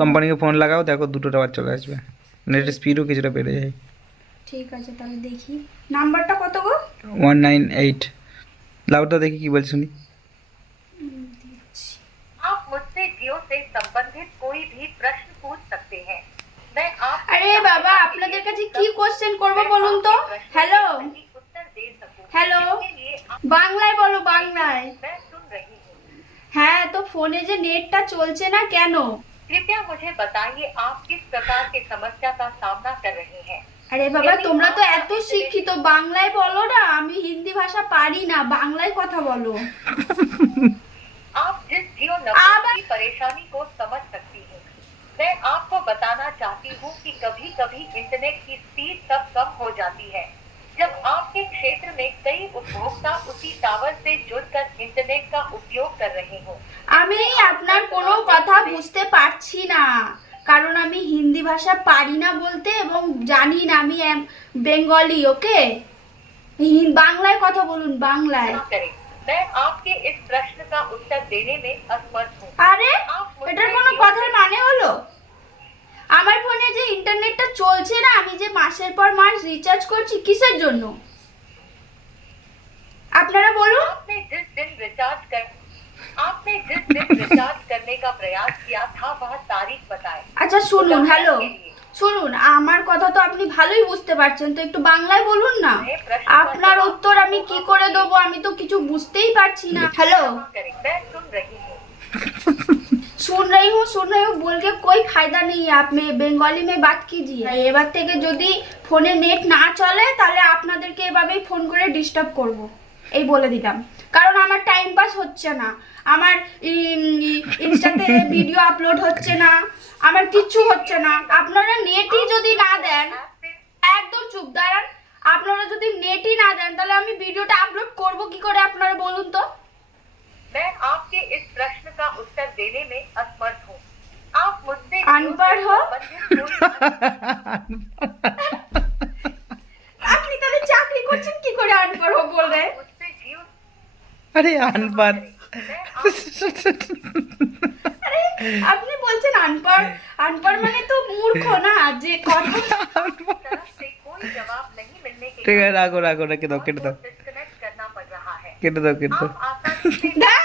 কোম্পানিকে ফোন লাগাও, দেখো 2টো টাওয়ার চলে আসবে, নেটের স্পিডও কিছুটা বেড়ে যায়। ঠিক আছে তাহলে দেখি নাম্বারটা কত গো? 198 লাউডটা দেখি কি বলছে শুনি। দিচ্ছি। आप मुझसे जियो से संबंधित कोई भी प्रश्न पूछ सकते हैं। मैं आप আরে বাবা আপনাদের কাছে কি কোশ্চেন করব বলুন তো। হ্যালো उत्तर दे सकूं। হ্যালো इसके लिए বাংলায় বলো বাংলায়। मैं सुन रही हूँ। হ্যাঁ তো ফোনে যে নেটটা চলছে না কেন? कृपया मुझे बताइए आप किस प्रकार की समस्या का सामना कर रहे हैं। আরে বাবা তোমরা তো এত শিক্ষিত, বাংলায় বলো না, আমি হিন্দি ভাষা পারি না, বাংলায় কথা বলো। आप जिस जियो नंबर की परेशानी को समझ सकती हैं, मैं आपको बताना चाहती हूँ कि कभी कभी इंटरनेट की स्पीड तब कम हो जाती है जब आपके क्षेत्र में कई उपभोक्ता उसी टावर से जुड़कर इंटरनेट का उपयोग कर रहे हों। আমি আপনার কোনো কথা বুঝতে পারছি না, কারণ আমি হিন্দি ভাষা পারি না বলতে এবং জানি না, আমি বেঙ্গলি। ওকে বাংলায় কথা বলুন, বাংলায়। क्षमा करें, मैं आपके इस प्रश्न का उत्तर देने में असमर्थ हूँ। আরে এটার কোনো কথার মানে হলো? আমার ফোনে যে ইন্টারনেটটা চলছে না, আমি যে মাসের পর মাস রিচার্জ করছি, কিসের জন্য আপনারা বলুন। आपने जिस दिन रिचार्ज करने का प्रयास किया था वह तारीख बताएं। আচ্ছা শুনুন, হ্যালো শুনুন, আমার কথা তো আপনি ভালোই বুঝতে পারছেন, তো একটু বাংলায় বলুন না। আপনার উত্তর আমি কি করে দেবো, আমি তো কিছু বুঝতেই পারছি না। হ্যালো क्षमा करें, मैं सुन रही हूँ। सुन रही हूँ बोल के कोई फायदा नहीं है, आप में বেঙ্গলি में बात कीजिए। এবার থেকে যদি ফোনে নেট না চলে তাহলে আপনাদেরকে এভাবেই ফোন করে ডিস্টার্ব করব, এই বলে দিলাম। কারণ আমার টাইম পাস হচ্ছে না, আমার ইনস্টাতে ভিডিও আপলোড হচ্ছে না, আমার কিচ্ছু হচ্ছে না। আপনারা নেটই যদি না দেন, একদম চুপ দাঁড়ান, আপনারা যদি নেটই না দেন তাহলে আমি ভিডিওটা আপলোড করব কি করে আপনারা বলুন তো। मैं आपके इस प्रश्न का उत्तर देने में असमर्थ हूँ। आप मुझसे अनपढ़ हो? संबंधित আপনি তাহলে চাকরি করছেন কি করে আনপড় হো বল রে? मुझसे जियो আরে আনপার আরে আপনি বলছেন আনপড়, আনপড় মানে তো মূর্খ না, যে কথা। तरफ से कोई जवाब नहीं मिलने के ঠিক আছে, রাখো রাখো, রেখে দাও, কেটে দাও, डिस्कनेक्ट करना पड़ रहा है। কেটে দাও, কেটে দাও। आप आसानी से